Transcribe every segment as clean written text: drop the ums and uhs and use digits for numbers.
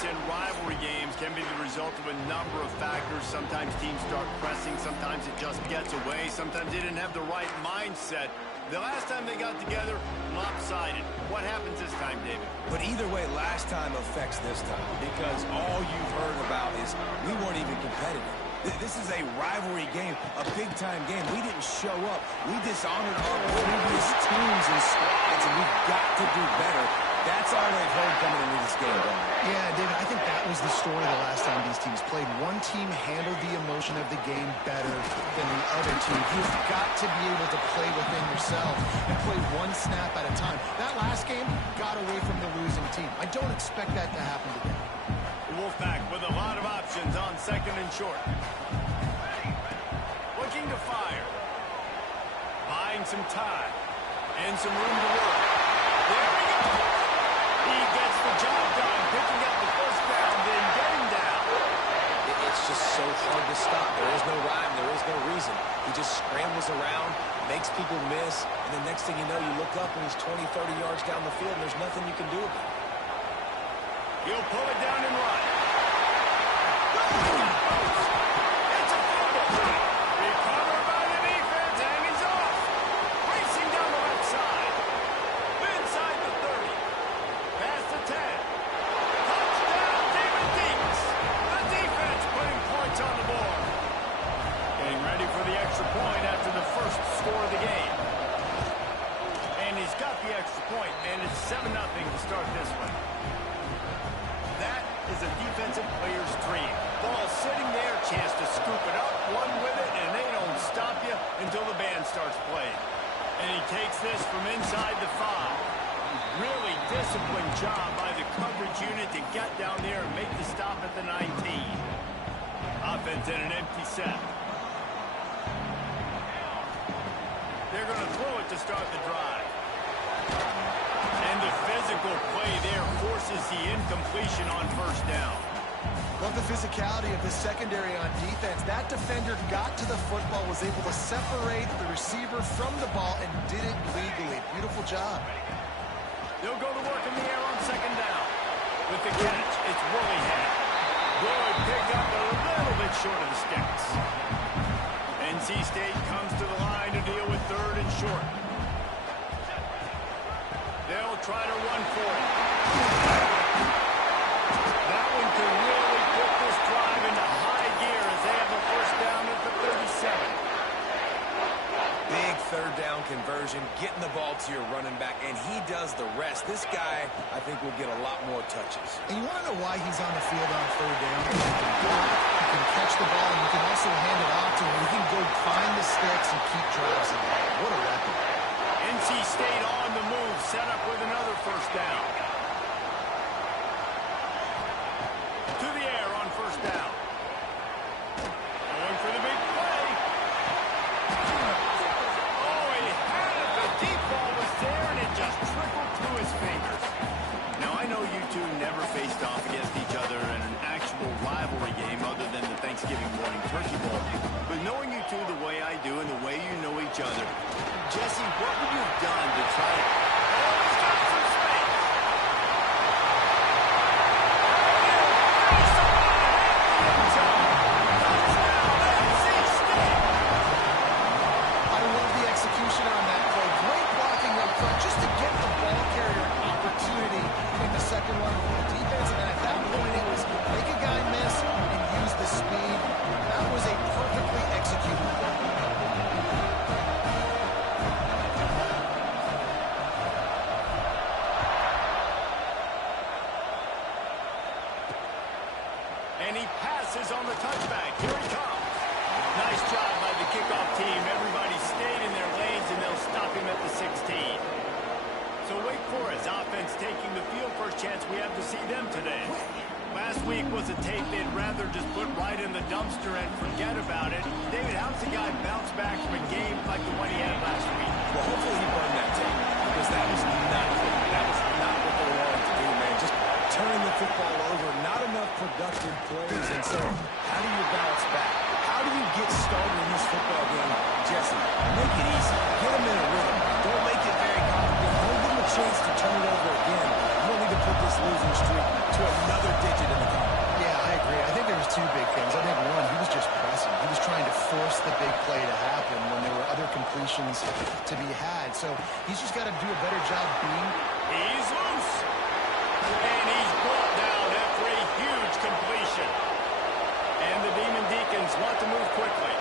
defense in rivalry games can be the result of a number of factors. Sometimes teams start pressing, sometimes it just gets away, sometimes they didn't have the right mindset. The last time they got together, lopsided. What happens this time, David? But either way, last time affects this time, because all you've heard about is we weren't even competitive. This is a rivalry game, a big-time game. We didn't show up. We dishonored our previous teams and squads, and we've got to do better. That's all they've heard coming into this game, Brian. Yeah, David, I think that was the story the last time these teams played. One team handled the emotion of the game better than the other team. You've got to be able to play within yourself and play one snap at a time. That last game got away from the losing team. I don't expect that to happen today. Wolfpack with a lot of options on second and short. Looking to fire. Buying some time and some room to work. There we go. He gets the job done, picking up the first down, then getting down. It's just so hard to stop. There is no rhyme. There is no reason. He just scrambles around, makes people miss, and the next thing you know, you look up and he's 20, 30 yards down the field, and there's nothing you can do about it. He'll pull it down and run. It's a fumble. Recovered by the defense, and he's off. Racing down the left side. Inside the 30. Past the 10. Touchdown, David Deeks. The defense putting points on the board. Getting ready for the extra point after the first score of the game. And he's got the extra point, and it's 7-0 to start this one. That is a defensive player's dream. Ball sitting there, chance to scoop it up, one with it, and they don't stop you until the band starts playing. And he takes this from inside the 5. Really disciplined job by the coverage unit to get down there and make the stop at the 19. Offense in an empty set. They're going to throw it to start the drive. And the physical play there forces the incompletion on first down. Love the physicality of the secondary on defense. That defender got to the football, was able to separate the receiver from the ball, and did it legally. Beautiful job. They'll go to work in the air on second down. With the catch, it's Woollyhead. Good pick up a little bit short of the sticks. NC State comes to the line to deal with third and short. They'll try to run for it. That one could really put this drive into high gear as they have a first down at the 37. Big third down conversion, getting the ball to your running back, and he does the rest. This guy, I think, will get a lot more touches. And you want to know why he's on the field on third down? He can block, he can catch the ball, and you can also hand it off to him. He can go find the sticks and keep drives alive. What a weapon. NC State on the move, set up with another first down. To the air on first down. Going for the big play. Oh, he had it. The deep ball was there, and it just trickled through his fingers. Now, I know you two never faced off against each other in an actual rivalry game other than the Thanksgiving morning turkey bowl. But knowing you two the way I do and the way you know each other, Jesse, what would you have done to try to... Oh, he's got some space! I love the execution on that play. Great blocking up front just to get the ball carrier an opportunity in the second one for the defense. And at that point, it was make a guy miss and use the speed. That was a perfectly executed play. And he passes on the touchback. Here he comes. Nice job by the kickoff team. Everybody stayed in their lanes, and they'll stop him at the 16. So Wake Forest offense taking the field. First chance we have to see them today. Last week was a tape they'd rather just put right in the dumpster and forget about it. David, how's the guy bounce back from a game like the one he had last week? Well, hopefully he burned that tape, because that was not good. That was not what they wanted to do, man. Just turning the football over, not enough productive plays. And so how do you bounce back? How do you get started in this football game? Jesse, make it easy. Get them in a rhythm. Don't make it very complicated. Don't give them a chance to turn it over again. You don't need to put this losing streak to another digit in two big things. I think, one, he was just pressing. He was trying to force the big play to happen when there were other completions to be had. So he's just got to do a better job being. He's loose. And he's brought down after a huge completion. And the Demon Deacons want to move quickly.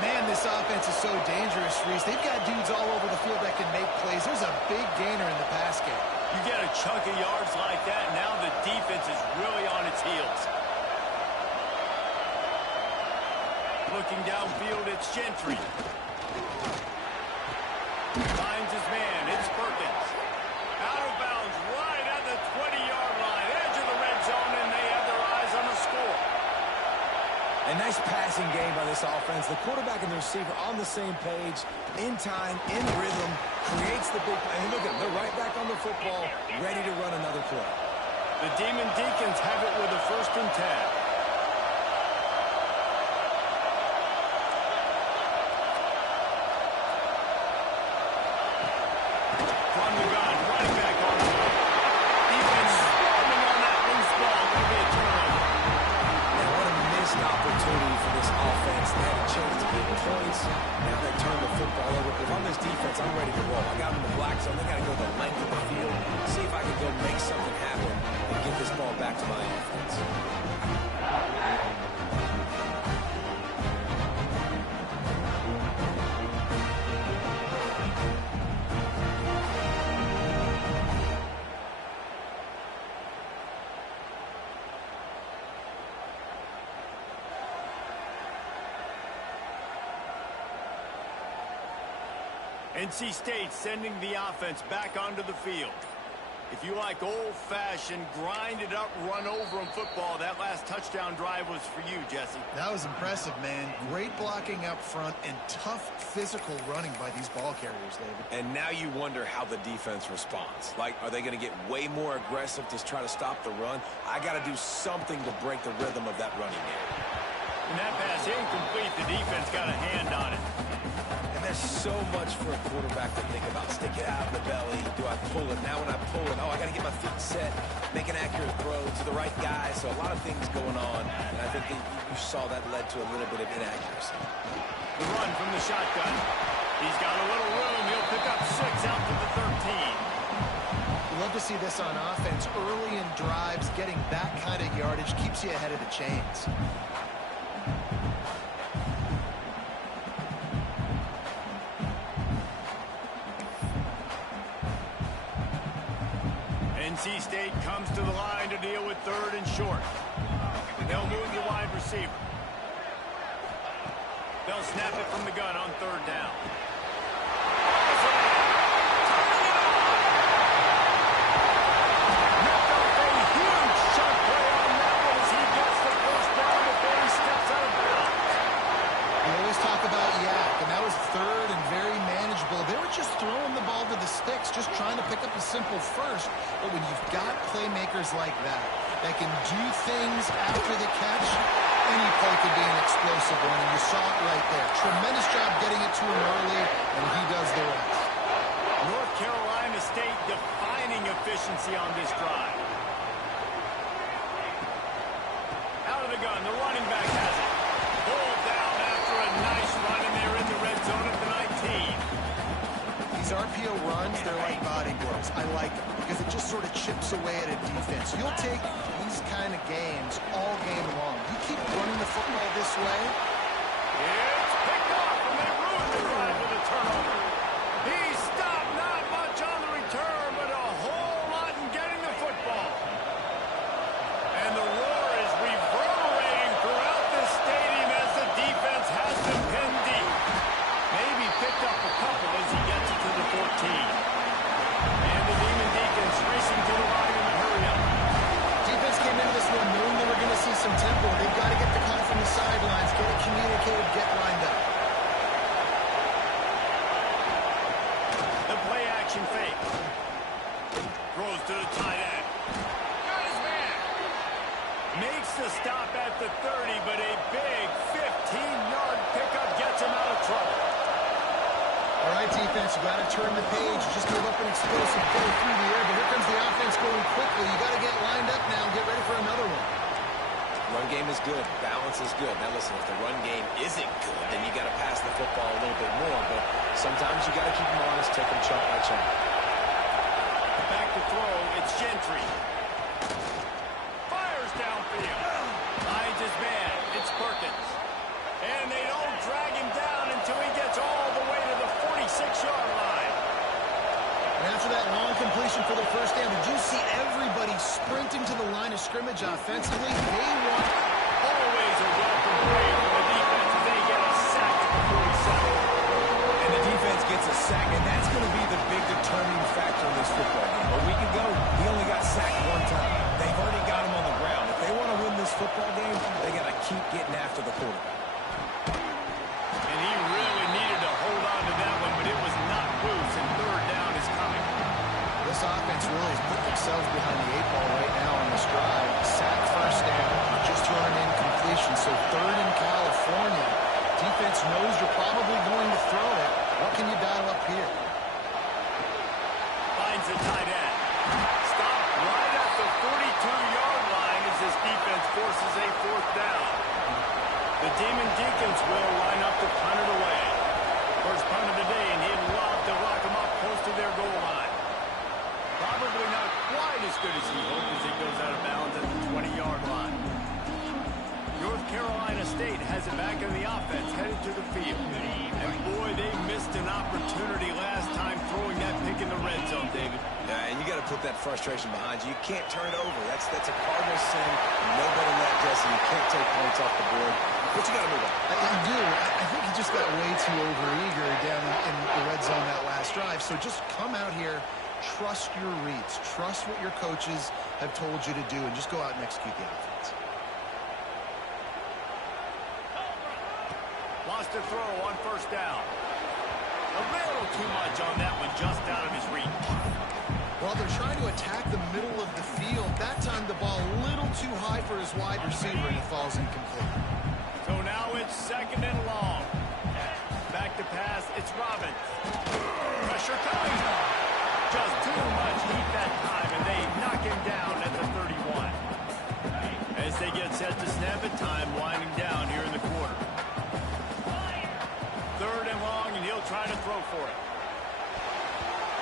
Man, this offense is so dangerous, Reese. They've got dudes all over the field that can make plays. There's a big gainer in the pass game. You get a chunk of yards like that, now the defense is really on its heels. Looking downfield, it's Gentry. Finds his man, it's Perkins. Out of bounds, right at the 20-yard line, edge of the red zone, and they have their eyes on the score. A nice passing game by this offense. The quarterback and the receiver on the same page, in time, in rhythm, creates the big play. And look at them, they're right back on the football, ready to run another play. The Demon Deacons have it with a 1st and 10. From the gun, running back on the way. Defense swarming on that loose ball. Going to be a turnover. Man, what a missed opportunity for this offense. They had a chance to get points. Now they turn the football over. If I'm this defense, I'm ready to roll. I got them in the black zone. They got to go the length of the field, see if I can go make something happen and get this ball back to my offense. NC State sending the offense back onto the field. If you like old-fashioned, grind-it-up, run-over-'em football, that last touchdown drive was for you, Jesse. That was impressive, man. Great blocking up front and tough physical running by these ball carriers, David. And now you wonder how the defense responds. Like, are they going to get way more aggressive to try to stop the run? I got to do something to break the rhythm of that running game. And that pass incomplete, the defense got a hand on it. There's so much for a quarterback to think about. Stick it out of the belly. Do I pull it? Now when I pull it, I got to get my feet set, make an accurate throw to the right guy. So a lot of things going on. And I think that you saw that led to a little bit of inaccuracy. The run from the shotgun. He's got a little room. He'll pick up 6 out to the 13. Love to see this on offense. Early in drives, getting that kind of yardage keeps you ahead of the chains. NC State comes to the line to deal with 3rd and short. They'll move the wide receiver. They'll snap it from the gun on 3rd down. Knocked off a huge shot play on that one as he gets the 1st down before he steps out of bounds. We always talk about yak, and that was 3rd and very manageable. They were just throwing the ball to the sticks, just trying to pick up a simple 1st. But when you've got playmakers like that can do things after the catch, any play could be an explosive one, and you saw it right there. Tremendous job getting it to him early, and he does the rest. North Carolina State defining efficiency on this drive. Out of the gun, the running back has it. Pulled down after a nice run, and they're in the red zone at the 19. These RPO runs, they're like body blows. I like them because it just sort of chips away at a defense. You'll take these kind of games all game long. You keep running the football this way. It's picked off, and they ruined the drive with a turnover. He stopped not much on the return, but a whole lot in getting the football. And the roar is reverberating throughout this stadium as the defense has been pinned deep. Maybe picked up a couple as he gets it to the 14. And the Demon Deacons racing to the line in a hurry-up. Defense came into this one knowing they were going to see some tempo. They've got to get the call from the sidelines, get it communicated, get lined up. The play-action fake. Throws to the tight end. Got his man. Makes the stop at the 30, but a big 15-yard pickup gets him out of trouble. All right, defense, you got to turn the page. You just gave up an explosive play through the air, but here comes the offense going quickly. You got to get lined up now and get ready for another one. Run game is good. Balance is good. Now, listen, if the run game isn't good, then you got to pass the football a little bit more. But sometimes you got to keep them honest, take them chunk by chunk. Back to throw. It's Gentry. Fires downfield. Finds his man. It's Perkins. And they don't drag him down until he gets all the way to the 46-yard line. And after that long completion for the first down, did you see everybody sprinting to the line of scrimmage offensively? They want Always a welcome play for the defense as they get a sack at the 47. And the defense gets a sack, and that's going to be the big determining factor in this football game. A week ago, he only got sacked one time. They've already got him on the ground. If they want to win this football game, they got to keep getting after the quarterback. And he really needed to hold on to that one, but it was not loose, and third down is coming. this offense really has put themselves behind the 8 ball right now on this drive. Sack first down, just thrown an incompletion. So third in California. Defense knows you're probably going to throw it. What can you dial up here? Finds the tight end. Stop right at the 42-yard line as this defense forces a fourth down. The Demon Deacons will line up to punt it away. First punt of the day, and he'd love to lock them up close to their goal line. Probably not quite as good as he hoped as he goes out of bounds at the 20-yard line. North Carolina State has it back in the offense, headed to the field. And boy, they missed an opportunity last time throwing that pick in the red zone, David. Yeah, and you got to put that frustration behind you. You can't turn it over. That's a cardinal sin. No better than that, Jesse. You can't take points off the board. But you got to move on. You do. I think he just got way too overeager down in the red zone that last drive. So just come out here, trust your reads, trust what your coaches have told you to do, and just go out and execute the offense. Lost a throw on first down. A little too much on that one, just out of his reach. Well, they're trying to attack the middle of the field. That time the ball a little too high for his wide receiver, and it falls incomplete. So now it's second and long. Back to pass, it's Robbins. Pressure coming. Just too much heat that time, and they knock him down at the 31. As they get set to snap it, time winding down here in the quarter. Third and long, and he'll try to throw for it.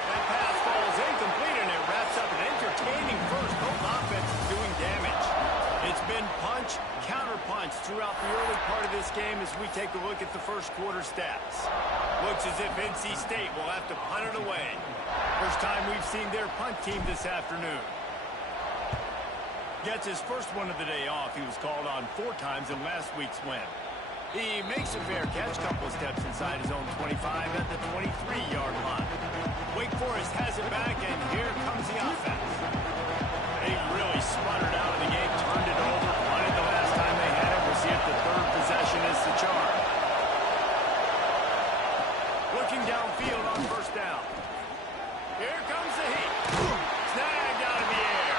That pass falls incomplete, and it wraps up an entertaining first. Both offenses doing damage. It's been punch, counter-punch throughout the early part of this game as we take a look at the first quarter stats. Looks as if NC State will have to punt it away. First time we've seen their punt team this afternoon. Gets his first one of the day off. He was called on 4 times in last week's win. He makes a fair catch, couple of steps inside his own 25 at the 23-yard line. Wake Forest has it back, and here comes the offense. They really sputtered out of the game, turned it over, punted the last time they had it. We'll see if the third possession is the charm. Looking downfield on first down. Here comes the heat. Snagged out of the air.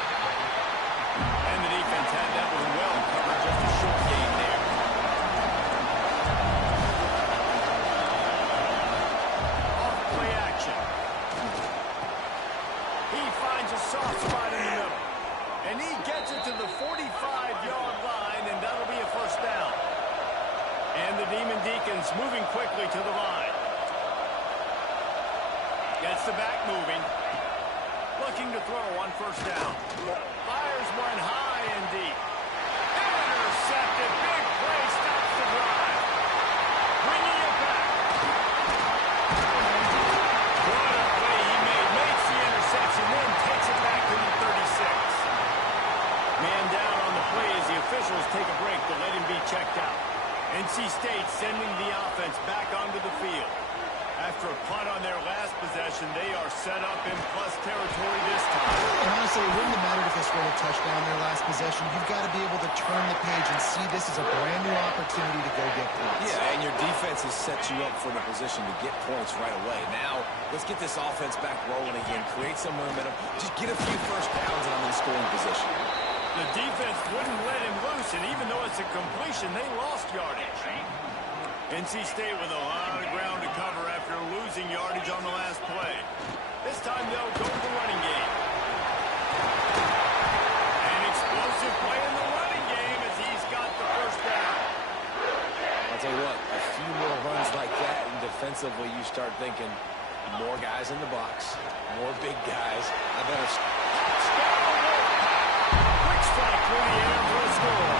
And the defense had that one well covered, just a short gain there. Soft spot in the middle. And he gets it to the 45-yard line, and that'll be a first down. And the Demon Deacons moving quickly to the line. Gets the back moving. Looking to throw on first down. Fires one high and deep. Intercepted. Big play. Stops the drive. Bringing it back. What a play he made. Makes the interception, then takes it back to the 36. Man down on the play as the officials take a break to let him be checked out. NC State sending the offense back onto the field. After a punt on their last possession, they are set up in plus territory this time. And honestly, it wouldn't have mattered if they scored a touchdown their last possession. You've got to be able to turn the page and see this as a brand new opportunity to go get points. Yeah, and your defense has set you up for the position to get points right away. Now, let's get this offense back rolling again, create some momentum, just get a few first downs and I'm in scoring position. The defense wouldn't let him loose, and even though it's a completion, they lost yardage. NC State with a lot of ground to cover after losing yardage on the last play. This time they'll go for running game. An explosive play in the running game as he's More guys in the box. More big guys. I better... Quick strike through the air for a score.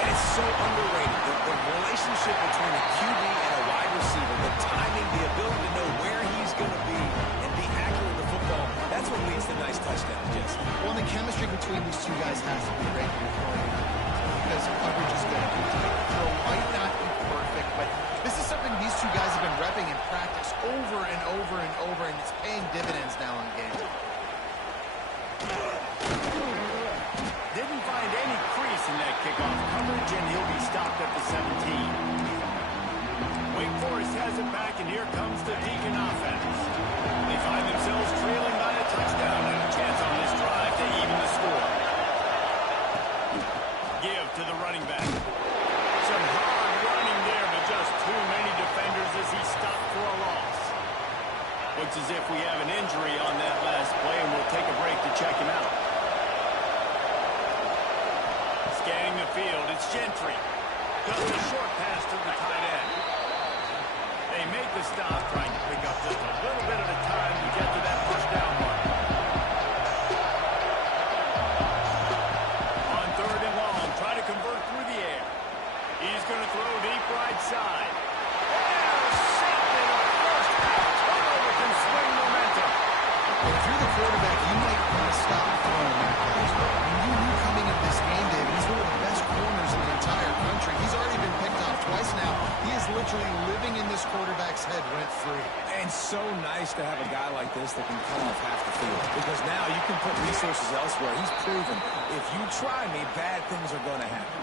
And it's so underrated. The relationship between a QB and a wide receiver, the timing, the ability to know where he's going to be and be accurate with the football, that's what leads to nice touchdowns, Jesse. Well, the chemistry between these two guys has to be great because coverage is good. The throw might not be perfect, but this is something these two guys have been repping in practice over and over and over, and it's paying dividends now in the game. Didn't find any crease in that kickoff coverage, and he'll be stopped at the 17. Wake Forest has it back, and here comes the Deacon offense. They find themselves trailing by a touchdown and a chance on this drive to even the score. Give to the running back. Some hard running there, but just too many defenders as he stopped for a loss. Looks as if we have an injury on that last play, and we'll take a break to check him out. Scanning the field, it's Gentry. Does a short pass to the tight end. They make the stop, trying to pick up just a little bit at a time to get to that first down mark. On 3rd and long, try to convert through the air. He's going to throw deep right side. Intercepted on first half. Turnover can swing momentum. If you're the quarterback, you might want to stop throwing that pass. You knew coming into this game, David, he's one of the best corners in the entire country. He's already been picked off twice now. He is literally living in this quarterback's head rent-free. And so nice to have a guy like this that can come off half the field. Because now you can put resources elsewhere. He's proven if you try me, bad things are going to happen.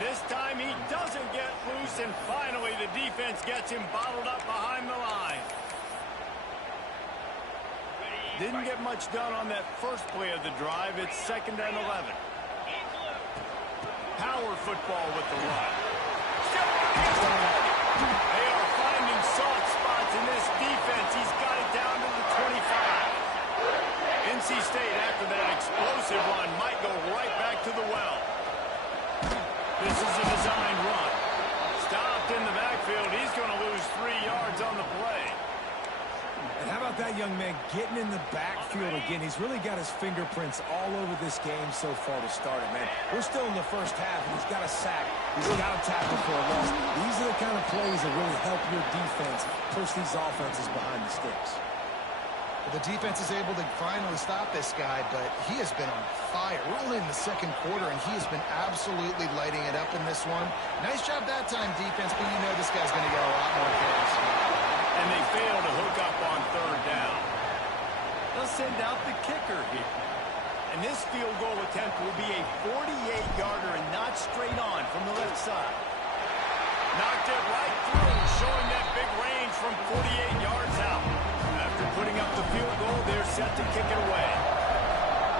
This time he doesn't get loose, and finally the defense gets him bottled up behind the line. Didn't get much done on that first play of the drive. It's 2nd and 11. Power football with the run. They are finding soft spots in this defense. He's got it down to the 25. NC State, after that explosive run, might go right back to the well. This is a designed run. Stopped in the backfield. He's going to lose 3 yards on the play. And how about that young man getting in the backfield again? He's really got his fingerprints all over this game so far to start it, man. We're still in the first half, and he's got a sack. He's got a tackle for a loss. These are the kind of plays that really help your defense push these offenses behind the sticks. The defense is able to finally stop this guy, but he has been on fire. We're only in the 2nd quarter, and he has been absolutely lighting it up in this one. Nice job that time, defense, but you know this guy's going to get a lot more carries. And they fail to hook up on 3rd down. They'll send out the kicker here. And this field goal attempt will be a 48-yarder and not straight on from the left side. Knocked it right through, showing that big range from 48 yards out. After putting up the field goal, they're set to kick it away.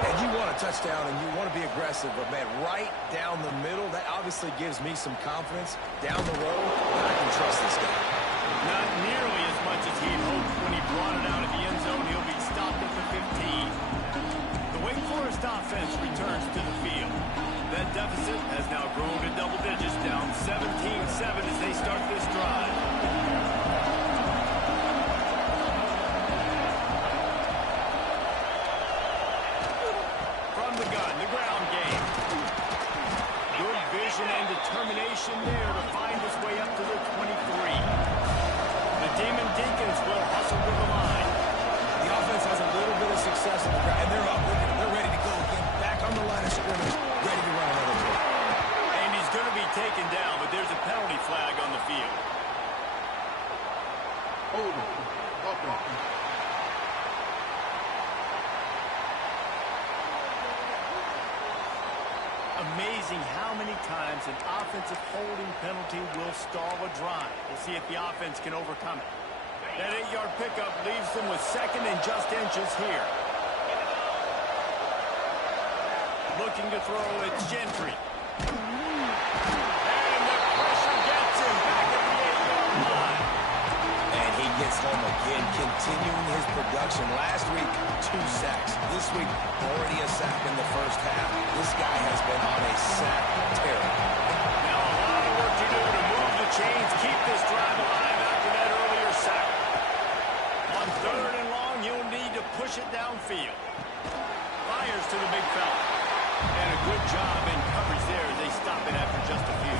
And you want a touchdown and you want to be aggressive, but man, right down the middle, that obviously gives me some confidence down the road that I can trust this guy. Not nearly as much as he'd hoped when he brought it out of the end zone. He'll be stopped at the 15. The Wake Forest offense returns to the field. That deficit has now grown to double digits, down 17-7 as they start this drive. From the gun, the ground game. Good vision and determination there to find his way up to the 23. The Demon Deacons will hustle to the line. The offense has a little bit of success on the ground, and they're up. They're ready to go again. Back on the line of scrimmage, ready to run another play. And he's going to be taken down, but there's a penalty flag on the field. Amazing how many times an offensive holding penalty will stall a drive. We'll see if the offense can overcome it. That 8-yard pickup leaves them with 2nd and just inches here. Looking to throw, it's Gentry. And the pressure gets him back at the 8-yard line. And he gets home again, continuing his production. Last week, 2 sacks. This week, already a sack in the first half. This guy has been on a sack tear. Now a lot of work to do to move the chains, keep this drive alive after that earlier sack. push it downfield. Fires to the big fella. And a good job in coverage there as they stop it after just a few.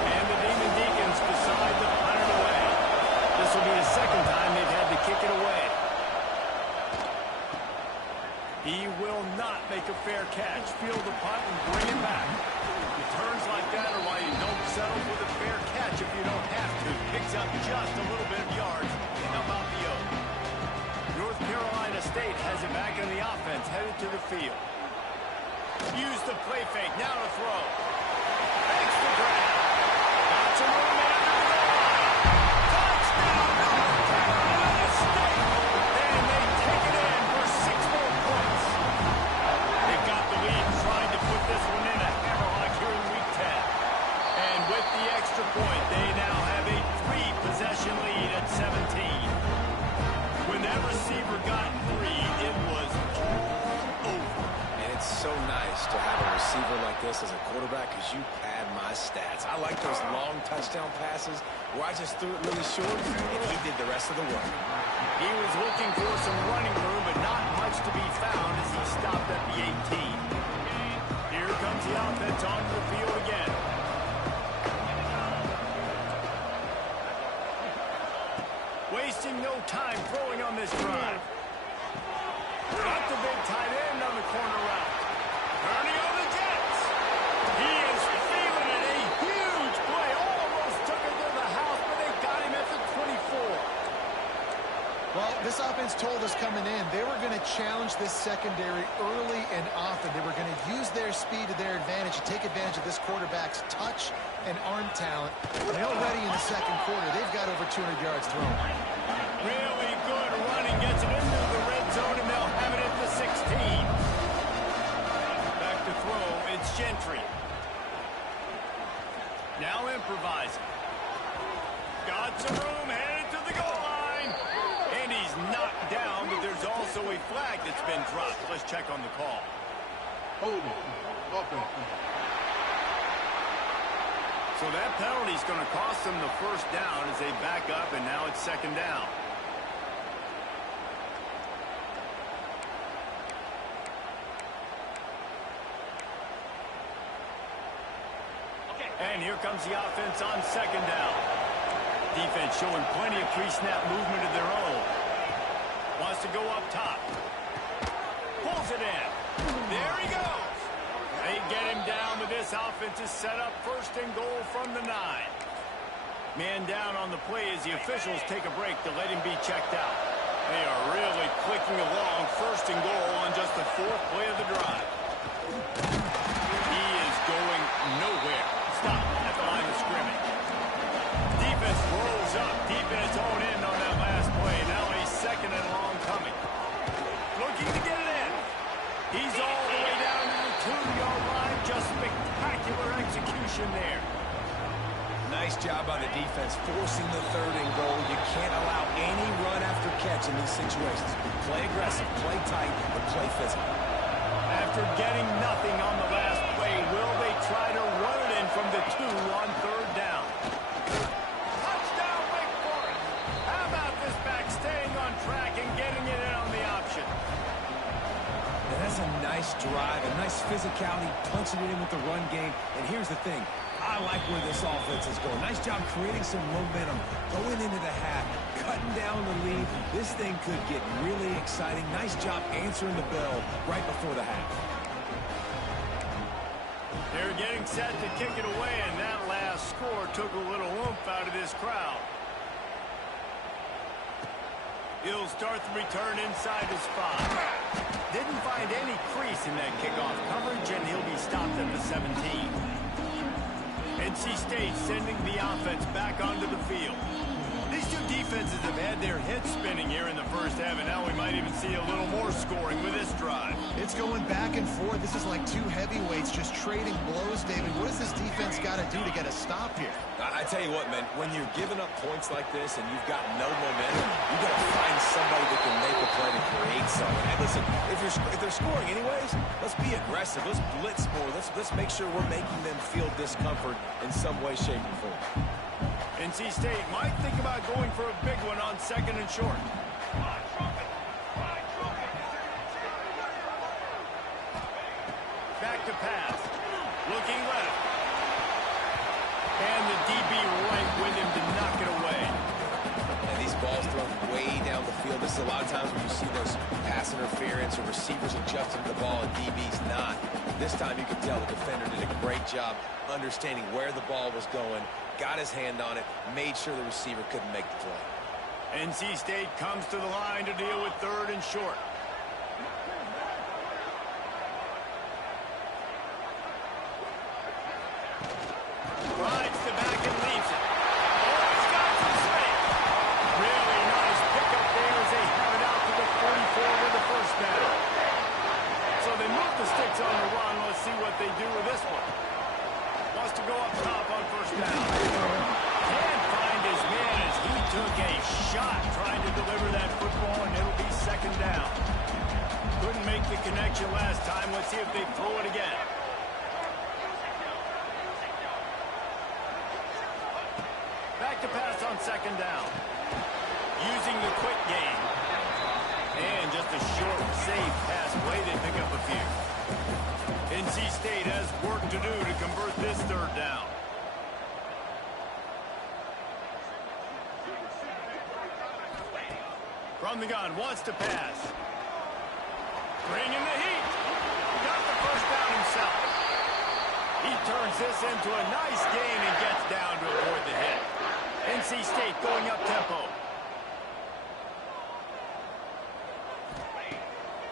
And the Demon Deacons decide to punt it away. This will be the second time they've had to kick it away. He will not make a fair catch. Field the punt and bring it back. Returns like that are why you don't settle for the fair catch if you don't have to. Picks up just a little bit of yards. And how about the O? North Carolina State has it back in the offense, headed to the field. Use the play fake, now to throw. Makes the grab. Got some room in under the line. Touchdown, North Carolina State. And they take it in for 6 more points. They've got the lead, trying to put this one in a hammerlock here in Week 10. And with the extra point, they now have a 3-possession lead at 17. When that receiver got 3, it was all over. And it's so nice to have a receiver like this as a quarterback because you pad my stats. I like those long touchdown passes where I just threw it really short and he did the rest of the work. He was looking for some running room, but not much to be found as he stopped at the 18. Here comes the offense onto the field again. Wasting no time throwing on this drive. Got the big tight end on the corner route. Turning on the Jets. He is feeling it. A huge play. Almost took it to the house, but they got him at the 24. Well, this offense told us coming in they were going to challenge this secondary early and often. They were going to use their speed to their advantage and take advantage of this quarterback's touch and arm talent. And already in the second quarter, they've got over 200 yards thrown. Really good running. Gets it into the red zone, and they'll have it at the 16. Back to throw. It's Gentry. Now improvising. Got some room. Headed to the goal line. And he's knocked down, but there's also a flag that's been dropped. Let's check on the call. So that penalty is going to cost them the first down as they back up, and now it's second down. And here comes the offense on second down. Defense showing plenty of pre-snap movement of their own. Wants to go up top. Pulls it in. There he goes. They get him down, but this offense is set up first and goal from the 9. Man down on the play as the officials take a break to let him be checked out. They are really clicking along first and goal on just the 4th play of the drive. He is going nowhere. Stop at the line of scrimmage. Defense rolls up deep in its own end on that last play. Now a second and long coming. Looking to get it in. He's all the way down to the 2-yard line. Just spectacular execution there. Nice job by the defense forcing the 3rd and goal. You can't allow any run after catch in these situations. Play aggressive, play tight, and play physical. After getting nothing on the last play, will they try to run it in from the 2 on 3rd down? Touchdown, Wake Forest. How about this back staying on track and getting it in on the option? And that's a nice drive, a nice physicality, punching it in with the run game. And here's the thing. I like where this offense is going. Nice job creating some momentum, going into the half, cutting down the lead. This thing could get really exciting. Nice job answering the bell right before the half. They're getting set to kick it away, and that last score took a little oomph out of this crowd. He'll start the return inside his 5. Didn't find any crease in that kickoff coverage, and he'll be stopped at the 17. NC State sending the offense back onto the field. These two defenses have had their heads spinning here in the first half, and now we might even see a little more scoring with this drive. It's going back and forth. This is like two heavyweights just trading blows, David. What does this defense got to do to get a stop here? I tell you what, man, when you're giving up points like this and you've got no momentum, you got to find somebody that can make a play to create something. And listen, if they're scoring anyways, let's be aggressive. Let's blitz more. Let's make sure we're making them feel discomfort in some way, shape, or form. NC State might think about going for a big one on 2nd and short. Back to pass. Looking left. And the DB right with him to knock it away. And these balls thrown way down the field. This is a lot of times when you see those pass interference or receivers adjusting the ball and DB's not. This time you can tell the defender did a great job understanding where the ball was going, got his hand on it, made sure the receiver couldn't make the play. NC State comes to the line to deal with 3rd and short. Rides to back and leaves it. Oh, he's got some space. Really nice pickup there as they have it out to the 44 with the first down. So they move the sticks on the run. Let's see what they do with this one. Wants to go up top on first down. Can't find his man as he took a shot trying to deliver that football, and it'll be 2nd down. Couldn't make the connection last time. Let's see if they throw it again. Back to pass on 2nd down. Using the quick game. And just a short, safe pass play. They pick up a few. NC State has work to do to convert this 3rd down. From the gun, wants to pass. Bringing the heat. Got the first down himself. He turns this into a nice gain and gets down to avoid the hit. NC State going up tempo.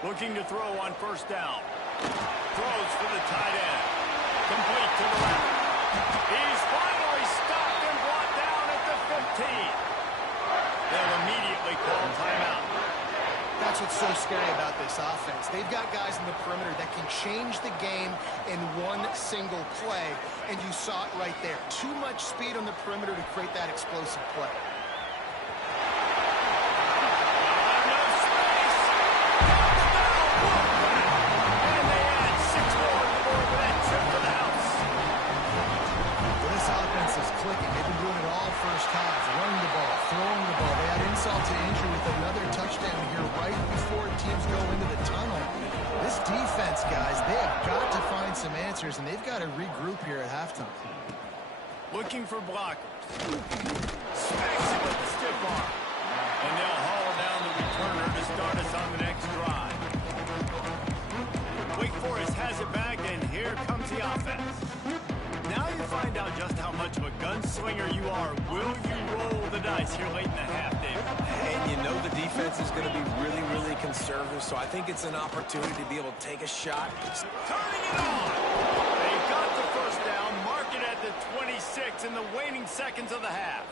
Looking to throw on first down. Throws for the tight end. Complete to the left. He's finally stopped and brought down at the 15. They'll immediately call timeout. That's what's so scary about this offense. They've got guys in the perimeter that can change the game in one single play, and you saw it right there. Too much speed on the perimeter to create that explosive play. Clicking. They've been doing it all first half. Running the ball, throwing the ball. They had insult to injury with another touchdown here right before teams go into the tunnel. This defense, guys, they have got to find some answers, and they've got to regroup here at halftime. Looking for blockers. Smacks it with the stiff arm. And they'll haul down the returner to start us on the next drive. Wake Forest has it back, and here comes the offense. Now you find out just how much of a gunslinger you are. Will you roll the dice here late in the half, David? And you know the defense is going to be really, really conservative, so I think it's an opportunity to be able to take a shot. Turning it on! They got the first down, mark it at the 26 in the waning seconds of the half.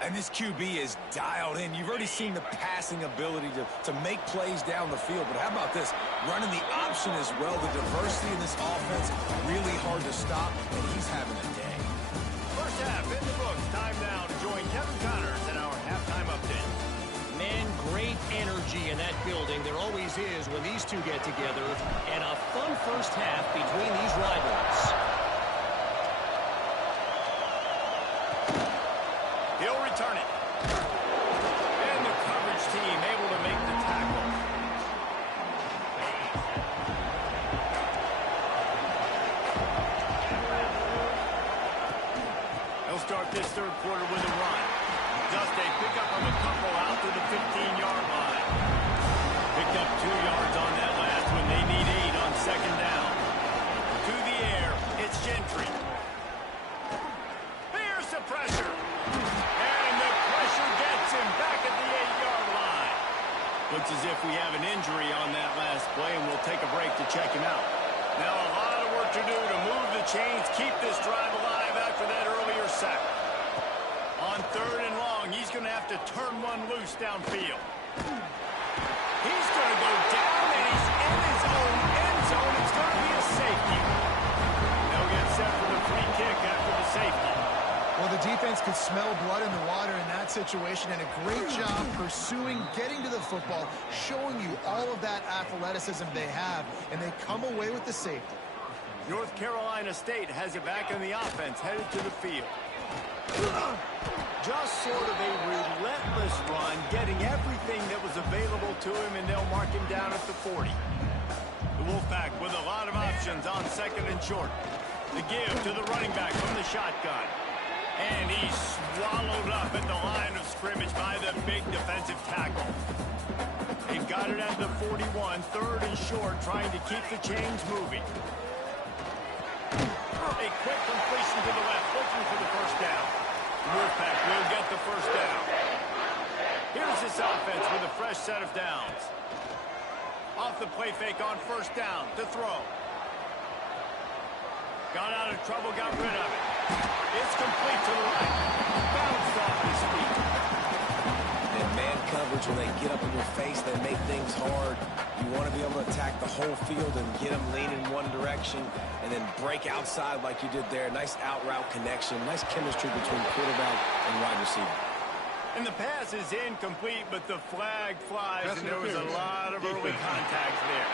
And this QB is dialed in. You've already seen the passing ability to make plays down the field. But how about this? Running the option as well. The diversity in this offense, really hard to stop, and he's having a day. First half in the books. Time now to join Kevin Connors in our halftime update. Man, great energy in that building. There always is when these two get together. And a fun first half between these rivals. He'll return it. And the coverage team able to make the tackle. He'll start this third quarter with a run. Just a pickup of a couple out to the 15-yard line. Picked up 2 yards on that last one. They need 8 on second down. To the air, it's Gentry. Here's the pressure. Back at the 8-yard line. Looks as if we have an injury on that last play, and we'll take a break to check him out. Now a lot of work to do to move the chains, keep this drive alive after that earlier sack. On 3rd and long, he's going to have to turn one loose downfield. He's going to go down, and he's in his own end zone. It's going to be a safety. They'll get set for the free kick after the safety. Well, the defense could smell blood in the water in that situation, and a great job pursuing, getting to the football, showing you all of that athleticism they have, and they come away with the safety. North Carolina State has it back in the offense, headed to the field. Just sort of a relentless run, getting everything that was available to him, and they'll mark him down at the 40. The Wolfpack with a lot of offense options on 2nd and short. The give to the running back from the shotgun. And he's swallowed up at the line of scrimmage by the big defensive tackle. They've got it at the 41, 3rd and short, trying to keep the chains moving. A quick completion to the left, looking for the first down. Wolfpack will get the first down. Here's this offense with a fresh set of downs. Off the play fake on 1st down to throw. Got out of trouble, got rid of it. It's complete to the right. Bounced off his feet. And man coverage, when they get up in your face, they make things hard. You want to be able to attack the whole field and get them leaning in one direction and then break outside like you did there. Nice out route connection. Nice chemistry between quarterback and wide receiver. And the pass is incomplete, but the flag flies, and there was a lot of early contacts there.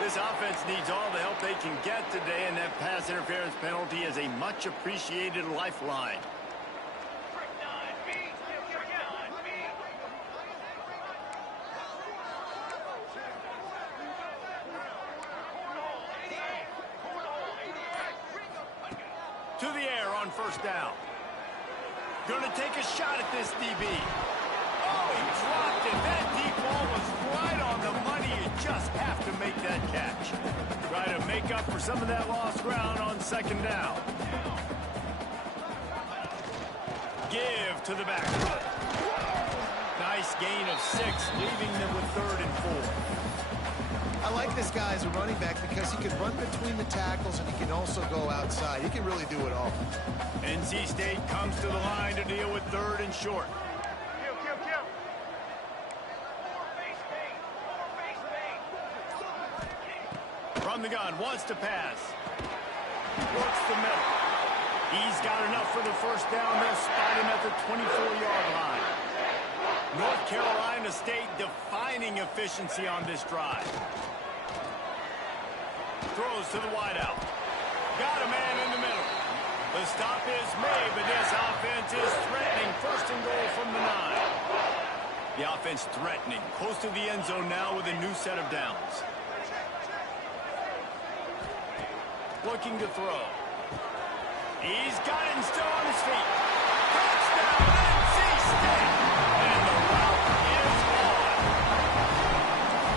This offense needs all the help they can get today, and that pass interference penalty is a much-appreciated lifeline. To the air on 1st down. Going to take a shot at this DB. Oh, he dropped it. That deep ball was right on the money. You just have to make that catch. Try to make up for some of that lost ground on 2nd down. Give to the back. Nice gain of 6, leaving them with 3rd and 4. I like this guy as a running back because he can run between the tackles and he can also go outside. He can really do it all. NC State comes to the line to deal with 3rd and short. From the gun, wants to pass. Works the middle. He's got enough for the first down. They'll spot him at the 24-yard line. North Carolina State defining efficiency on this drive. Throws to the wideout. Got a man in the middle. The stop is made, but this offense is threatening. 1st and goal from the 9. The offense threatening. Close to the end zone now with a new set of downs. Looking to throw. He's got it and still on his feet. Touchdown, NC State! And the route is on.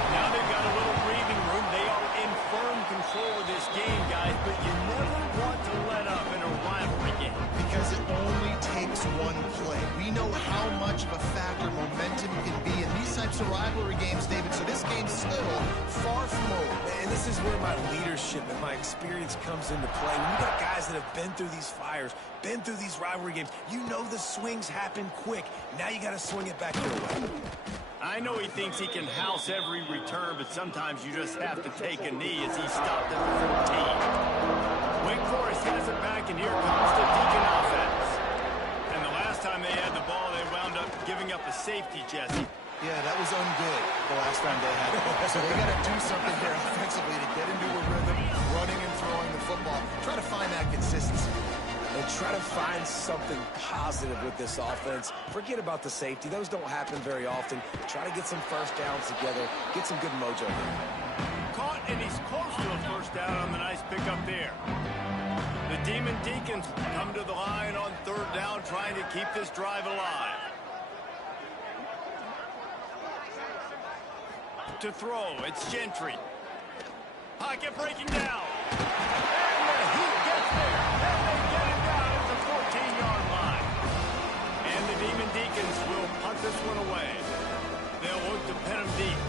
Now they've got a little breathing room. They are in firm control of this game, guys, but you never want to let up in a rivalry game. Because it only takes one play. We know how much of a factor momentum can be in these types of rivalry games, David, so this game's still far from over. And this is where my leadership and my experience comes into play. When you got guys that have been through these fires, been through these rivalry games, you know the swings happen quick. Now you got to swing it back your way. I know he thinks he can house every return, but sometimes you just have to take a knee as he stopped at the 14. Wake Forest has it back, and here comes the Deacon offense. And the last time they had the ball, they wound up giving up a safety, Jesse. Yeah, that was ungood the last time they had it. So they got to do something here offensively to get into a rhythm, running and throwing the football. Try to find that consistency. And try to find something positive with this offense. Forget about the safety. Those don't happen very often. Try to get some first downs together. Get some good mojo here. Caught, and he's close to a first down on the nice pickup there. The Demon Deacons come to the line on 3rd down, trying to keep this drive alive. To throw, it's Gentry. Pocket breaking down. And the Heat gets there. And they get him down at the 14-yard line. And the Demon Deacons will punt this one away. They'll look to pin him deep.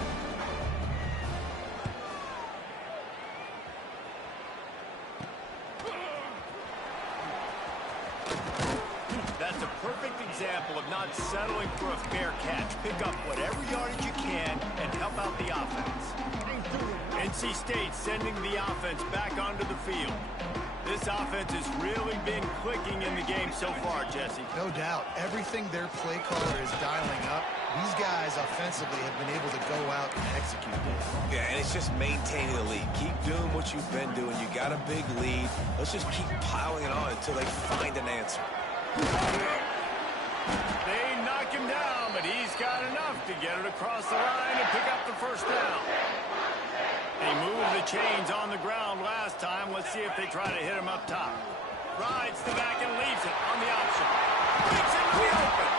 That's a perfect example of not settling for a fair catch. Pick up whatever yardage you can and help out the offense. NC State sending the offense back onto the field. This offense has really been clicking in the game so far, Jesse. No doubt. Everything their play caller is dialing up, these guys offensively have been able to go out and execute this. Yeah, and it's just maintaining the lead. Keep doing what you've been doing. You got a big lead. Let's just keep piling it on until they find an answer. They knock him down, but he's got enough to get it across the line and pick up the first down. They move the the chains on the ground last time. Let's see if they try to hit him up top. Rides the back and leaves it on the option. Breaks into the open.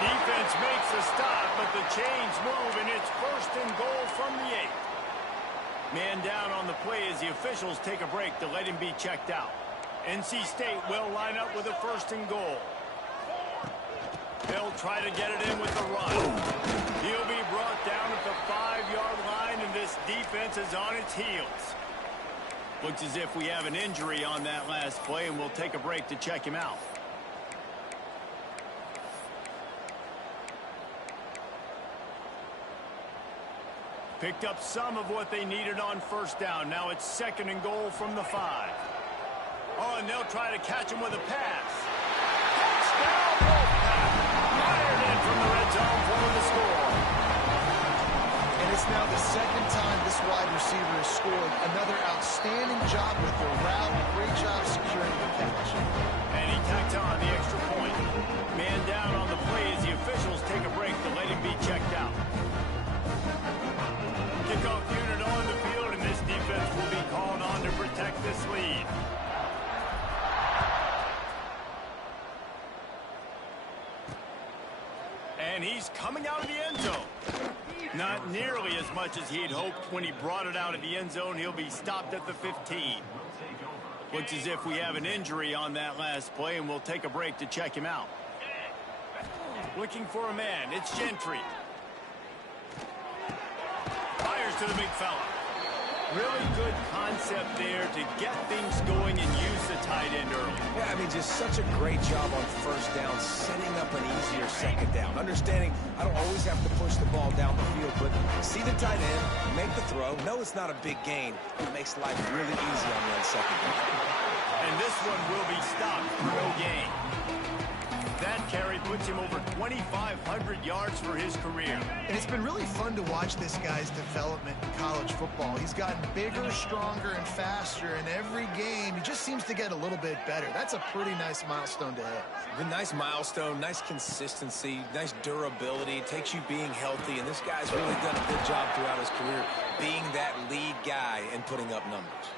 Defense makes a stop, but the chains move, and it's 1st and goal from the 8. Man down on the play as the officials take a break to let him be checked out. NC State will line up with a 1st and goal. They'll try to get it in with the run. He'll be brought down at the 5-yard line, and this defense is on its heels. Looks as if we have an injury on that last play, and we'll take a break to check him out. Picked up some of what they needed on 1st down. Now it's 2nd and goal from the 5. Oh, and they'll try to catch him with a pass. Touchdown, Wolfpack. Fired in from the red zone for the score. And it's now the 2nd time this wide receiver has scored. Another outstanding job with the route. Great job securing the catch. And he tacked on the extra point. Man down on the play as the officials take a break to let him be checked out. Kickoff unit on the field, and this defense will be called on to protect this lead. And he's coming out of the end zone. Not nearly as much as he'd hoped when he brought it out of the end zone. He'll be stopped at the 15. Looks as if we have an injury on that last play, and we'll take a break to check him out. Looking for a man. It's Gentry. Fires to the big fella. Really good concept there to get things going and use the tight end early. Yeah, I mean, just such a great job on 1st down, setting up an easier 2nd down. Understanding I don't always have to push the ball down the field, but see the tight end, make the throw. No, it's not a big gain. It makes life really easy on that 2nd down. And this one will be stopped for no gain. That carry puts him over 2,500 yards for his career. And it's been really fun to watch this guy's development in college football. He's gotten bigger, stronger, and faster. And every game, he just seems to get a little bit better. That's a pretty nice milestone to hit. The nice milestone, nice consistency, nice durability. It takes you being healthy. And this guy's really done a good job throughout his career being that lead guy and putting up numbers.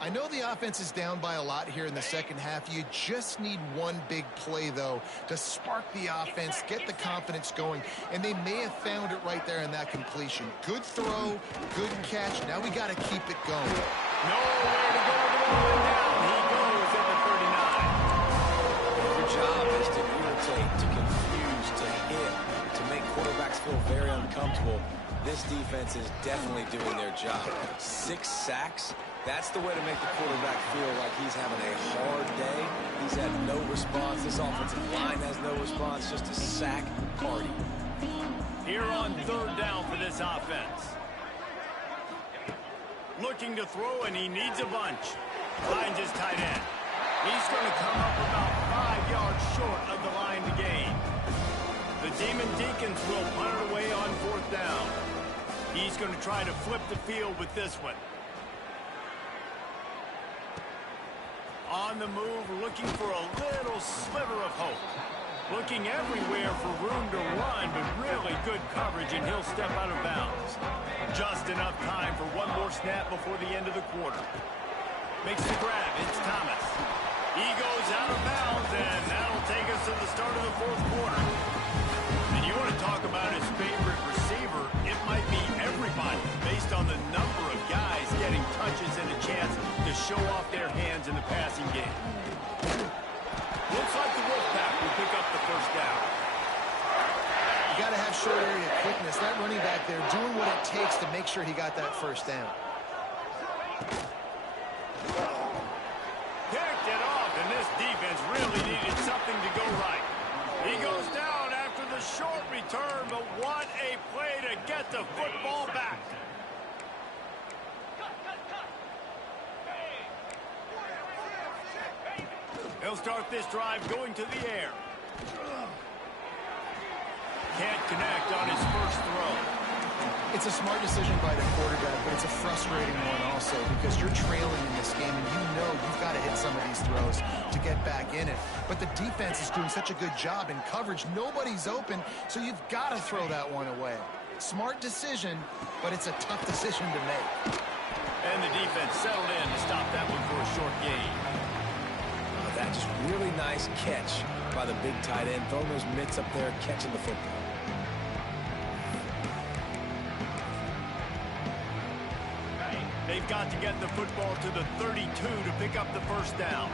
I know the offense is down by a lot here in the 2nd half. You just need one big play, though, to spark the offense, get the confidence going, and they may have found it right there in that completion. Good throw, good catch. Now we got to keep it going. Nowhere to go with the ball, and down he goes at the 39. Your job is to irritate, to confuse, to hit, to make quarterbacks feel very uncomfortable. This defense is definitely doing their job. 6 sacks. That's the way to make the quarterback feel like he's having a hard day. He's had no response. This offensive line has no response. Just a sack party. Here on 3rd down for this offense. Looking to throw, and he needs a bunch. Finds his tight end. He's going to come up about 5 yards short of the line to gain. The Demon Deacons will punt it away on 4th down. He's going to try to flip the field with this one. On the move, looking for a little sliver of hope. Looking everywhere for room to run, but really good coverage, and he'll step out of bounds. Just enough time for one more snap before the end of the quarter. Makes the grab. It's Thomas. He goes out of bounds, and that'll take us to the start of the 4th quarter. And you want to talk about his favorite receiver, it might be everybody based on the number of guys getting touches and a chance to show off their hands in the passing game. Looks like the Wolfpack will pick up the 1st down. You got to have short area quickness. That running back there doing what it takes to make sure he got that 1st down. Picked it off, and this defense really needed something to go right. He goes down after the short return, but what a play to get the football back. He'll start this drive going to the air. Can't connect on his 1st throw. It's a smart decision by the quarterback, but it's a frustrating one also because you're trailing in this game and you know you've got to hit some of these throws to get back in it. But the defense is doing such a good job in coverage. Nobody's open, so you've got to throw that one away. Smart decision, but it's a tough decision to make. And the defense settled in to stop that one for a short gain. That just really nice catch by the big tight end. Throwing those mitts up there, catching the football. They've got to get the football to the 32 to pick up the first down.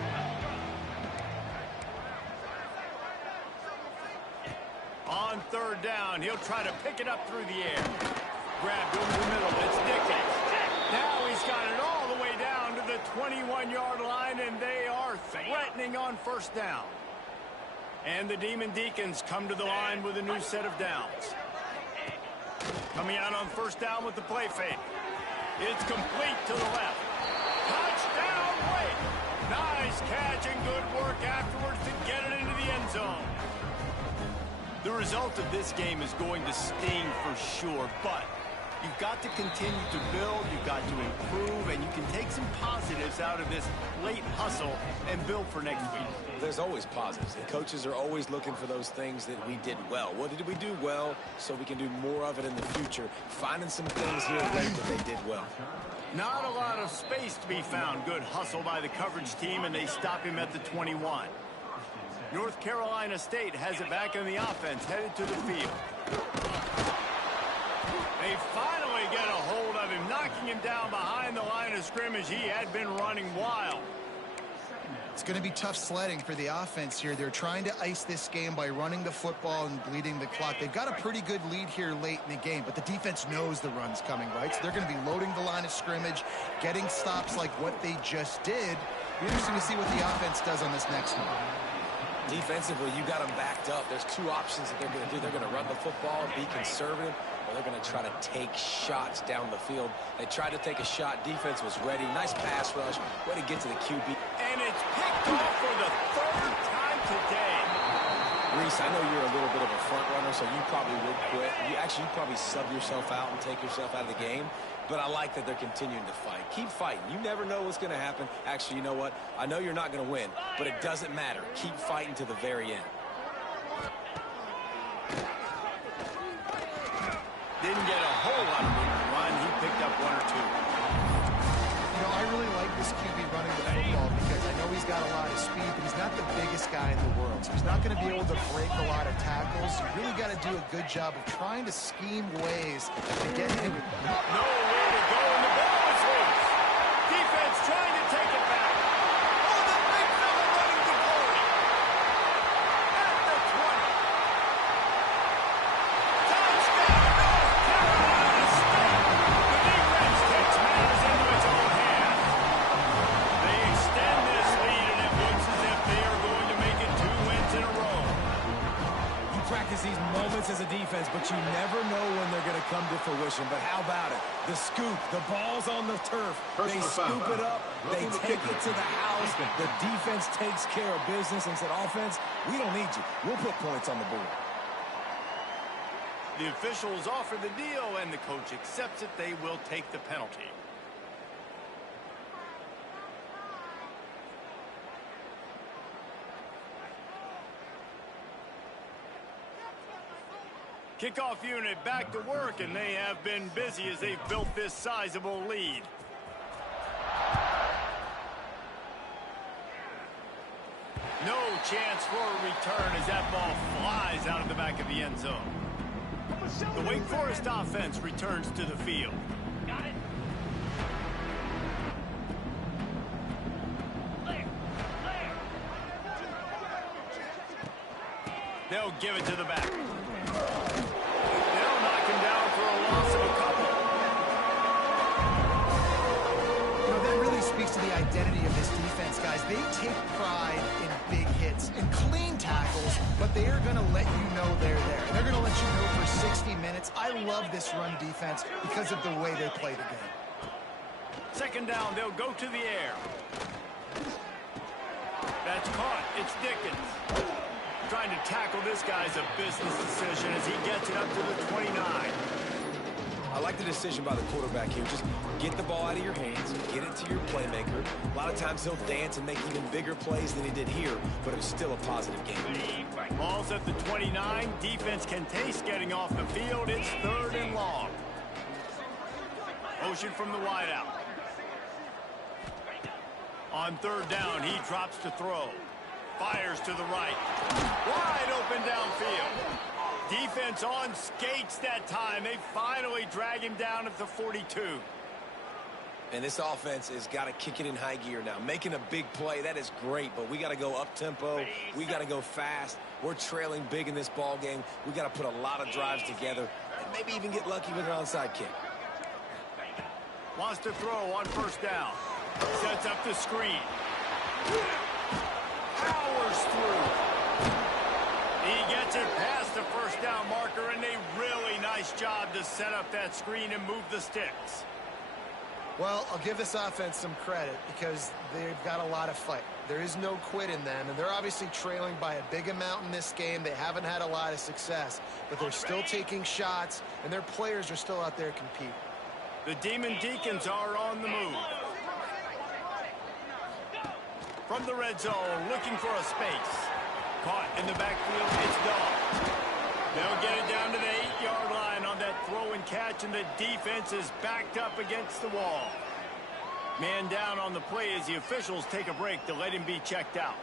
On third down, he'll try to pick it up through the air. Grabbed over the middle. It's Dickens. Now he's got it all the way down to the 21-yard line, and they are threatening on first down. And the Demon Deacons come to the line with a new set of downs. Coming out on first down with the play fake. It's complete to the left. Touchdown, Wake. Nice catch and good work afterwards to get it into the end zone. The result of this game is going to sting for sure, but you've got to continue to build, you've got to improve, and you can take some positives out of this late hustle and build for next week. There's always positives, and coaches are always looking for those things that we did well. What did we do well so we can do more of it in the future? Finding some things here late that they did well. Not a lot of space to be found. Good hustle by the coverage team, and they stop him at the 21. North Carolina State has it back in the offense, headed to the field. They finally get a hold of him, knocking him down behind the line of scrimmage. He had been running wild. It's going to be tough sledding for the offense here. They're trying to ice this game by running the football and bleeding the clock. They've got a pretty good lead here late in the game, but the defense knows the run's coming, right? So they're going to be loading the line of scrimmage, getting stops like what they just did. Be interesting to see what the offense does on this next one. Defensively, you got them backed up. There's two options that they're going to do. They're going to run the football, be conservative, or they're going to try to take shots down the field. They tried to take a shot. Defense was ready. Nice pass rush. Way to get to the QB. And it's picked off for the third time today. Reese, I know you're a little bit of a front runner, so you probably would quit. You'd probably sub yourself out and take yourself out of the game. But I like that they're continuing to fight. Keep fighting. You never know what's going to happen. Actually, you know what? I know you're not going to win, but it doesn't matter. Keep fighting to the very end. Didn't get a whole lot of room to run. He picked up one or two. You know, I really like this QB running the football because I know he's got a lot of speed, but he's not the biggest guy in the world. So he's not going to be able to break a lot of tackles. You really got to do a good job of trying to scheme ways to get him. No way to go, and the ball is loose. Defense trying to take it back. Oh, the big fella running to glory. At the 20. Touchdown, North Carolina State. The defense takes matters into its own hands. They extend this lead, and it looks as if they are going to make it 2 wins in a row. You practice these moments as a defense, but you never know when they're going to come to fruition. But how about it? The scoop, the ball's on the turf. They scoop it up. They take it to the house. The defense takes care of business and said, offense, we don't need you. We'll put points on the board. The officials offer the deal, and the coach accepts it. They will take the penalty. Kickoff unit back to work, and they have been busy as they've built this sizable lead. No chance for a return as that ball flies out of the back of the end zone. The Wake Forest offense returns to the field. Got it. They'll give it to the back. They'll knock him down for a loss of a couple. You know, that really speaks to the identity of this defense, guys. They take pride in big hits and clean tackles, but they are going to let you know they're there. They're going to let you know for 60 minutes. I love this run defense because of the way they play the game. Second down, they'll go to the air. That's caught. It's Dickens. Trying to tackle this guy's a business decision as he gets it up to the 29. I like the decision by the quarterback here. Just get the ball out of your hands, get it to your playmaker. A lot of times he'll dance and make even bigger plays than he did here, but it was still a positive game. Ball's at the 29. Defense can taste getting off the field. It's third and long. Motion from the wideout. On third down, he drops to throw. Fires to the right. Wide open downfield. Defense on skates that time. They finally drag him down at the 42. And this offense has got to kick it in high gear now. Making a big play, that is great, but we got to go up-tempo. We got to go fast. We're trailing big in this ball game. We got to put a lot of drives together and maybe even get lucky with an onside kick. Wants to throw on first down. Sets up the screen. Powers through. He gets it past the first down marker, and a really nice job to set up that screen and move the sticks. Well, I'll give this offense some credit because they've got a lot of fight. There is no quit in them, and they're obviously trailing by a big amount in this game. They haven't had a lot of success, but they're still taking shots, and their players are still out there competing. The Demon Deacons are on the move. From the red zone, looking for a space. Caught in the backfield, it's Dog. They'll get it down to the 8-yard line on that throw and catch, and the defense is backed up against the wall. Man down on the play as the officials take a break to let him be checked out.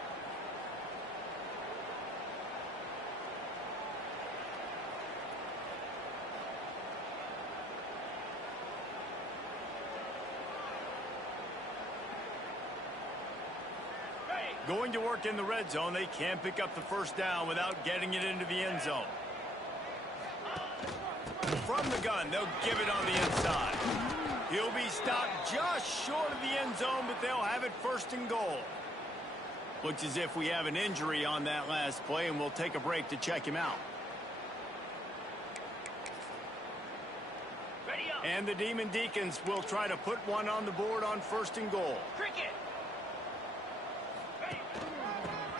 Going to work in the red zone, they can't pick up the first down without getting it into the end zone. From the gun, they'll give it on the inside. He'll be stopped just short of the end zone, but they'll have it first and goal. Looks as if we have an injury on that last play, and we'll take a break to check him out. And the Demon Deacons will try to put one on the board on first and goal. Cricket.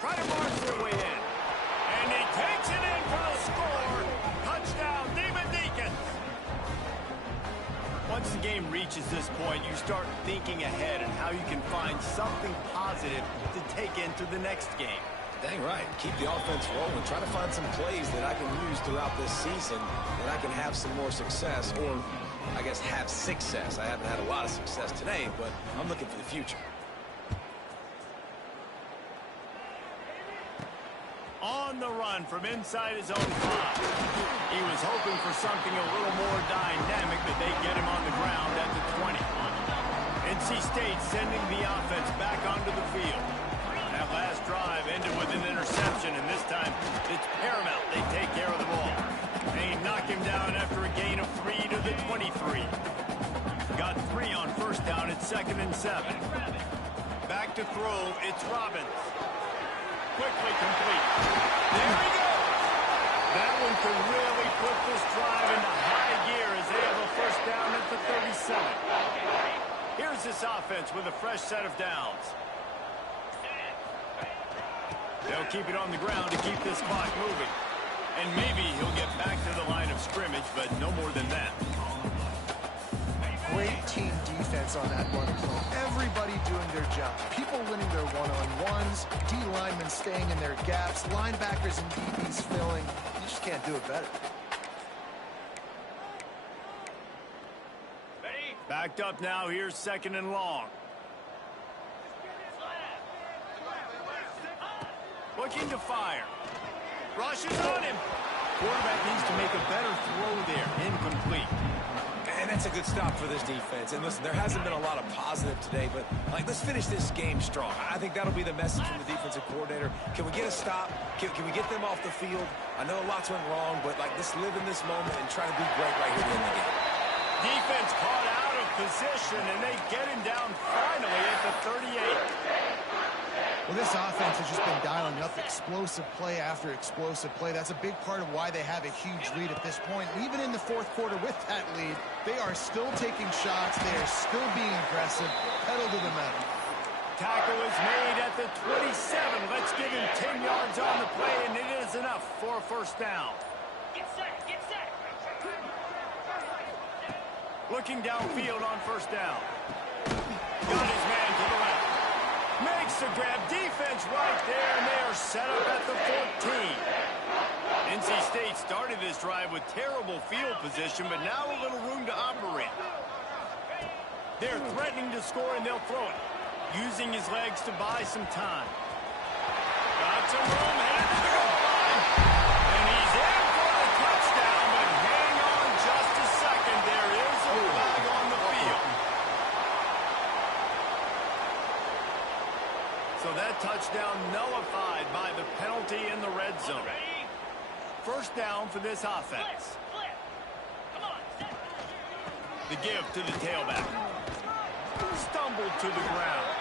Try to march their way in. And he takes it in for the score. Touchdown, Demon Deacons. Once the game reaches this point, you start thinking ahead and how you can find something positive to take into the next game. Dang right. Keep the offense rolling. Try to find some plays that I can use throughout this season that I can have some more success, or I guess have success. I haven't had a lot of success today, but I'm looking for the future. On the run from inside his own 5. He was hoping for something a little more dynamic, but they get him on the ground at the 20. NC State sending the offense back onto the field. That last drive ended with an interception, and this time it's paramount they take care of the ball. They knock him down after a gain of 3 to the 23. Got 3 on first down at 2nd and 7. Back to throw, it's Robbins. Quickly complete. There he goes. That one could really put this drive into high gear as they have a first down at the 37. Here's this offense with a fresh set of downs. They'll keep it on the ground to keep this clock moving. And maybe he'll get back to the line of scrimmage, but no more than that. Great team defense on that run play. Everybody doing their job. People winning their one-on-ones, D linemen staying in their gaps, linebackers and DBs filling. You just can't do it better. Backed up now. Here's 2nd and long. Looking to fire. Rushes on him. Quarterback needs to make a better throw there. Incomplete. And that's a good stop for this defense. And listen, there hasn't been a lot of positive today, but let's finish this game strong. I think that'll be the message from the defensive coordinator. Can we get a stop? Can we get them off the field? I know lots went wrong, but let's live in this moment and try to be great right here at the end of the game. Defense caught out of position, and they get him down finally at the 38. Well, this offense has just been dialing up explosive play after explosive play. That's a big part of why they have a huge lead at this point. Even in the 4th quarter with that lead, they are still taking shots. They are still being aggressive. Pedal to the metal. Tackle is made at the 27. Let's give him 10 yards on the play, and it is enough for a first down. Get set, get set. Looking downfield on first down. Got his man to the left. Makes the grab. Defense right there, and they are set up at the 14. NC State started this drive with terrible field position, but now a little room to operate. They're threatening to score, and they'll throw it. using his legs to buy some time. Got some room, headed to the goal line. And he's in for the touchdown, but hang on just a second. There is a flag on the field. So that touchdown nullified by the penalty in the red zone. First down for this offense. The give to the tailback. Stumbled to the ground.